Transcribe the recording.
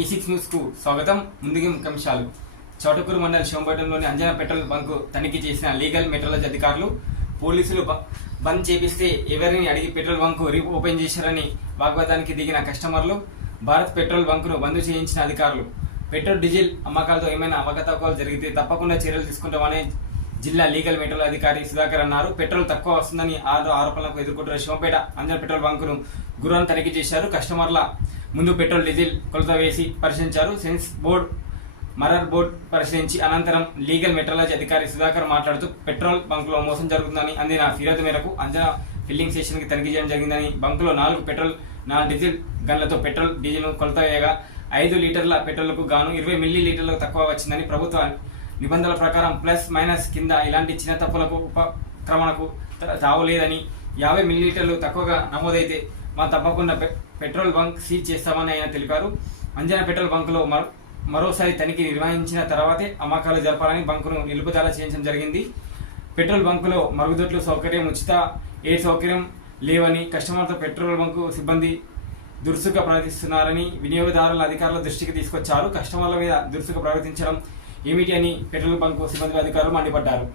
E6 news కు స్వాగతం. ముందుగా ముఖ్యాంశాలు. చౌటకూరు మండల శివంపేటలోని అంజనా పెట్రోల్ బంకు తనిఖీ చేసిన లీగల్ మెట్రాలజీ అధికారులు. పోలీసులు బంద్ చేపిస్తే ఎవరిని అడిగి పెట్రోల్ బంకు ఓపెన్ చేశారని వాగ్వాదానికి దిగిన కస్టమర్లు. భారత్ పెట్రోల్ బంకును బంద్ చేయించిన అధికారులు. పెట్రోల్ డీజిల్ అమ్మకాలతో ఏమైనా అవకతవకలు జరిగితే తప్పకుండా చర్యలు తీసుకుంటామని జిల్లా లీగల్ మెట్రోల్ అధికారి సుధాకర్ అన్నారు. పెట్రోల్ తక్కువ వస్తుందని ఆరోపణలకు ఎదుర్కొంటున్న శివంపేట అంజనా పెట్రోల్ బంకును గురువారం తనిఖీ చేశారు. కస్టమర్ల ముందు పెట్రోల్ డీజిల్ కొలత వేసి పరిశీలించారు. సెన్స్ బోర్డు మరర్ బోర్డు పరిశీలించి అనంతరం లీగల్ మెట్రాలజీ అధికారి సుధాకర్ మాట్లాడుతూ పెట్రోల్ బంకులో మోసం జరుగుతుందని అందిన ఫిర్యాదు మేరకు అంజనా ఫిల్లింగ్ స్టేషన్ కి తనిఖీ చేయడం జరిగిందని, బంకులో 4 పెట్రోల్ 4 డీజిల్ గన్లతో పెట్రోల్ డీజిల్ కొలత వేయగా 5 లీటర్ల పెట్రోల్కు గాను 20 మిల్లీ లీటర్లకు తక్కువ వచ్చిందని, ప్రభుత్వ నిబంధనల ప్రకారం ప్లస్ మైనస్ కింద ఇలాంటి చిన్న తప్పులకు ఉపక్రమణకు తావులేదని, 50 మిల్లీలీటర్లు తక్కువగా నమోదైతే మా తప్పకుండా పెట్రోల్ బంక్ సీజ్ చేస్తామని ఆయన తెలిపారు. అంజనా పెట్రోల్ బంకులో మరోసారి తనిఖీ నిర్వహించిన తర్వాతే అమ్మకాలు జరపాలని బంకును నిలుపుదల చేయించడం జరిగింది. పెట్రోల్ బంకులో మరుగుదొడ్లు సౌకర్యం, ఉచిత ఎయిర్ సౌకర్యం లేవని, కస్టమర్తో పెట్రోల్ బంకు సిబ్బంది దురుసుగా ప్రవర్తిస్తున్నారని వినియోగదారుల అధికారుల దృష్టికి తీసుకొచ్చారు. కస్టమర్ల మీద దురుసుగా ప్రవర్తించడం ఏమిటి అని పెట్రోల్ బంకు సిబ్బంది అధికారులు మండిపడ్డారు.